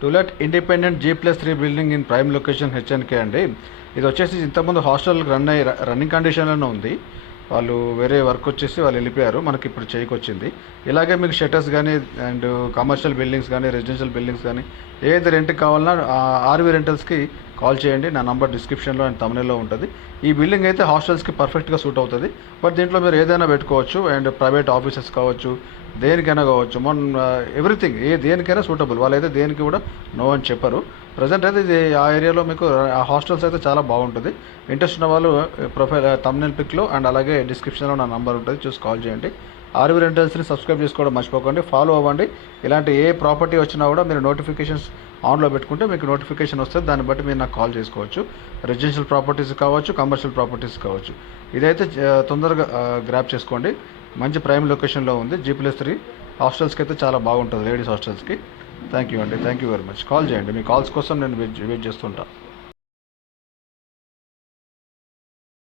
To let independent G+3 building in prime location HNK అండి. ఇది వచ్చేసి ఇంతకుముందు హాస్టల్కి రన్నింగ్ కండిషన్లోనే ఉంది. వాళ్ళు వేరే వర్క్ వచ్చేసి వాళ్ళు వెళ్ళిపోయారు, మనకి ఇప్పుడు చేయికొచ్చింది. ఇలాగే మీకు షట్టర్స్ కానీ అండ్ కమర్షియల్ బిల్డింగ్స్ కానీ రెసిడెన్షియల్ బిల్డింగ్స్ కానీ ఏది రెంట్కి కావాలన్నా ఆర్వి రెంటల్స్కి కాల్ చేయండి. నా నంబర్ డిస్క్రిప్షన్లో అండ్ తమిళలో ఉంటుంది. ఈ బిల్డింగ్ అయితే హాస్టల్స్కి పర్ఫెక్ట్గా సూట్ అవుతుంది. బట్ దీంట్లో మీరు ఏదైనా పెట్టుకోవచ్చు అండ్ ప్రైవేట్ ఆఫీసెస్ కావచ్చు, దేనికైనా కావచ్చు, ఎవ్రీథింగ్ దేనికైనా సూటబుల్. వాళ్ళైతే దేనికి కూడా నో అని చెప్పరు. ప్రజెంట్ అయితే ఇది ఆ ఏరియాలో మీకు ఆ హాస్టల్స్ అయితే చాలా బాగుంటుంది. ఇంట్రెస్ట్ ఉన్న వాళ్ళు ప్రొఫైల్ తమ్నెల్ పిక్లో అండ్ అలాగే డిస్క్రిప్షన్లో నా నంబర్ ఉంటుంది, చూసి కాల్ చేయండి. ఆర్వి రెంటల్స్ని సబ్స్క్రైబ్ చేసుకోవడం మర్చిపోకండి, ఫాలో అవ్వండి. ఇలాంటి ఏ ప్రాపర్టీ వచ్చినా కూడా మీరు నోటిఫికేషన్స్ ఆన్లో పెట్టుకుంటే మీకు నోటిఫికేషన్ వస్తుంది. దాన్ని బట్టి మీరు నాకు కాల్ చేసుకోవచ్చు. రెసిడెన్షియల్ ప్రాపర్టీస్ కావచ్చు, కమర్షియల్ ప్రాపర్టీస్ కావచ్చు. ఇదైతే తొందరగా గ్రాప్ చేసుకోండి. మంచి ప్రైమ్ లొకేషన్లో ఉంది. G+3 హాస్టల్స్కి అయితే చాలా బాగుంటుంది, లేడీస్ హాస్టల్స్కి. థ్యాంక్ యూ అండి, thank you very much. Call చేయండి, మీ కాల్స్ కోసం నేను వెయిట్ చేస్తుంటాను.